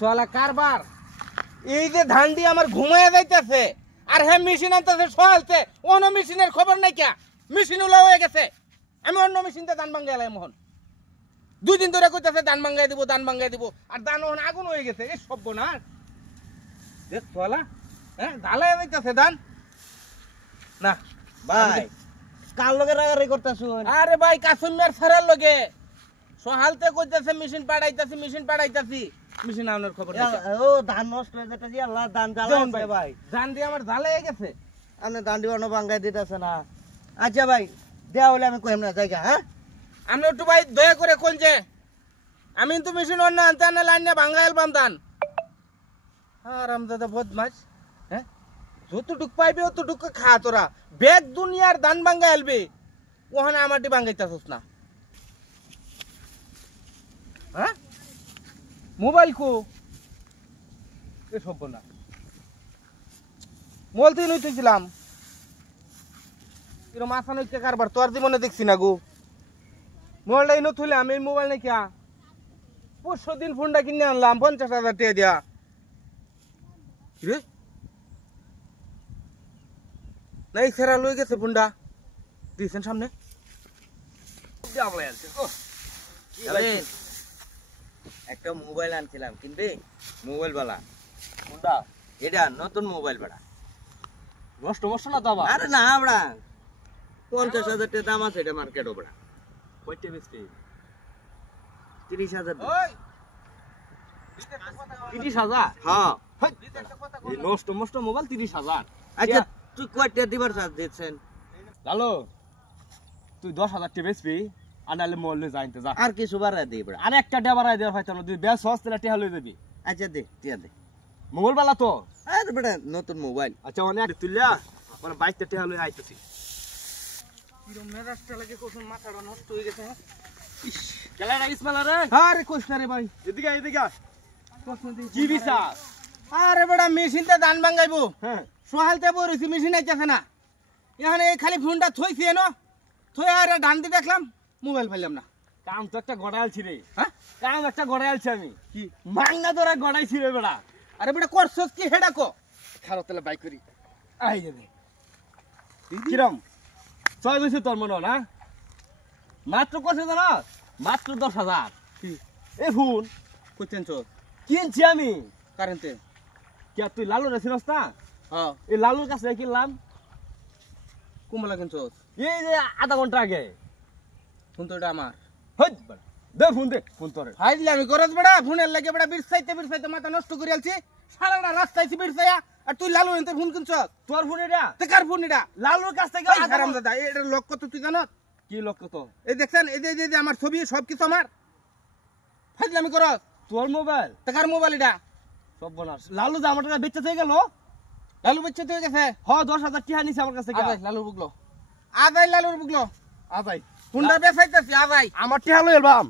সোয়ালা কারবার এই যে ধান দিয়ে আমার ঘুমায় যাইতেছে আর হ্যাঁ মেশিন আনতেছে সোয়ালতে অন্য মেশিনের খবর নাই কে মেশিন উলা হয়ে গেছে আমি অন্য মেশিনতে ধান ভাঙ্গাই এলাই মোহন 2 দিন ধরে কইতাছে ধান ভাঙ্গাই দিব আর ধান ওখানে আগুন হয়ে গেছে এই সব না দেখ সোয়ালা হ্যাঁ ঢালাই যাইতেছে ধান না ভাই কার লগে রাগারাগি করতাছু? আরে ভাই কাসুমের ছাড়ার লগে সোহালতে কইতাছে মেশিন পাঠাইতাছি মেশিন আনার খবর নাই ও ধান নষ্ট হয়ে যেতেছি আল্লাহ ধান জ্বালাইছে ভাই। ধান দিয়ে আমার জ্বালাই গেছে আপনি ধান দিবানো ভাঙ্গাই দিতেছে না। আচ্ছা ভাই দেয়া হলে আমি কইম না জায়গা। হ্যাঁ আপনি একটু ভাই দয়া করে কোন যে আমি কিন্তু মেশিন অন্য আনতে আনা লাইন না ভাঙ্গাইল বান্দান আরাম দাদা বদমাস হ্যাঁ যতটুক পাইবে অতটুক খা তোরা বেগ দুনিয়ার ধান ভাঙ্গাইলবে ওখানে আমারটি ভাঙ্গাইতাছস না হ্যাঁ মোবাইল কো এ সব না বলতে নইতেছিলাম এরকম আশা নইতে কারবার তোর জীবনে দেখছি না গো মোবাইলটা ইনো থইলে আমি মোবাইল নাই কিয়া 500 দিন ফোনটা কিনে আনলাম 50,000 টাকা দিয়া রে নাই সেরা লই গেছে ফোনটা দিছেন সামনে একটা মোবাইল আনছিলাম কিনবে মোবাইল বালা কোনটা এটা নতুন মোবাইল বাড়া নষ্ট মষ্ট না তো আবার আরে না বড়া 50,000 টাকা দাম আছে এটা মার্কেট বড়া কইতে বেচতে 30,000 ওই 30,000 হ্যাঁ এই নষ্ট মষ্ট মোবাইল 30,000 আচ্ছা তুই কয়টা দিবার চাস দিচ্ছেন লালো তুই 10,000 টাকা বেচবি আনালে মল্লে যাইতে যা আর কিছু বাড়ায় দিই বড়া আর একটা ডেবারাই দেওয়ার হয়তো তুই বেশ হস্তেলা টেহা লই যাবি আচ্ছা দে টিয়া দে মোবাইল বালা তো আরে বড়া নতুন মোবাইল আচ্ছা অনেক তুইলা মানে 22 টেহা লই আইতেছি কিরম মেজাজটা লাগে কোন মাথাটা নষ্ট হয়ে গেছে ইস কেলাটা ইসমাইল রে আরে কইছ না রে ভাই এদিকে কি বিচার আরে বড়া মেশিনটা ধান ভাঙাইবো হ্যাঁ সোহালতে বরিছি মেশিন আইতাছে না এখানে খালি ফোনটা থইছি এনো থই আর ধান দি দেখলাম মোবাইল পাইলাম না কাম তো একটা গড়াইছি রে হ্যাঁ কাম একটা গড়াইছি আমি কি মাংনা ধরা গড়াইছি রে বড়া আরে বড়া করছস কি হেডা কো খারো তেলে বাই করি আই যাবে কিরম ছয় বছর তোর মনে না মাত্র কত জানা মাত্র 10,000 কি এ ফোন কইতেন চো কিনছি আমি কারেন্টে কি তুই লালু রে চিনস না হ্যাঁ এই লালুর কাছে কিনলাম কুমলা কিনছস এই যে আধা ঘন্টা আগে ফোন তো এটা আমার হই বড় দে ফোন তোরে হাইলে আমি করজ বড়া ফোনের লাগে বড়া বিরসাইতে মাথা নষ্ট করে আলছি সারাটা রাস্তায় বিরসায়া আর তুই লালু এনতে ফোন কিনছস তোর ফোন এটা তে কার ফোন এটা লালুর কাছ থেকে আরাম দাদা এটা লক কত তুই জানো কি লক কত এই দেখছেন এই যে আমার ছবি সব কিছু আমার হাইলে আমি করজ তোর মোবাইল তে কার মোবাইল এটা সব বনাস লালু যে আমার টাকা বেচতে হয়ে গেল লালু বেচতে হয়ে গেছে হ 10,000 টাকা নিছে আমার কাছে আজাই লালুর বুগলো আজাই ফোনটা বেচাইতেছি আজাই আমার টাকা লই এলবাম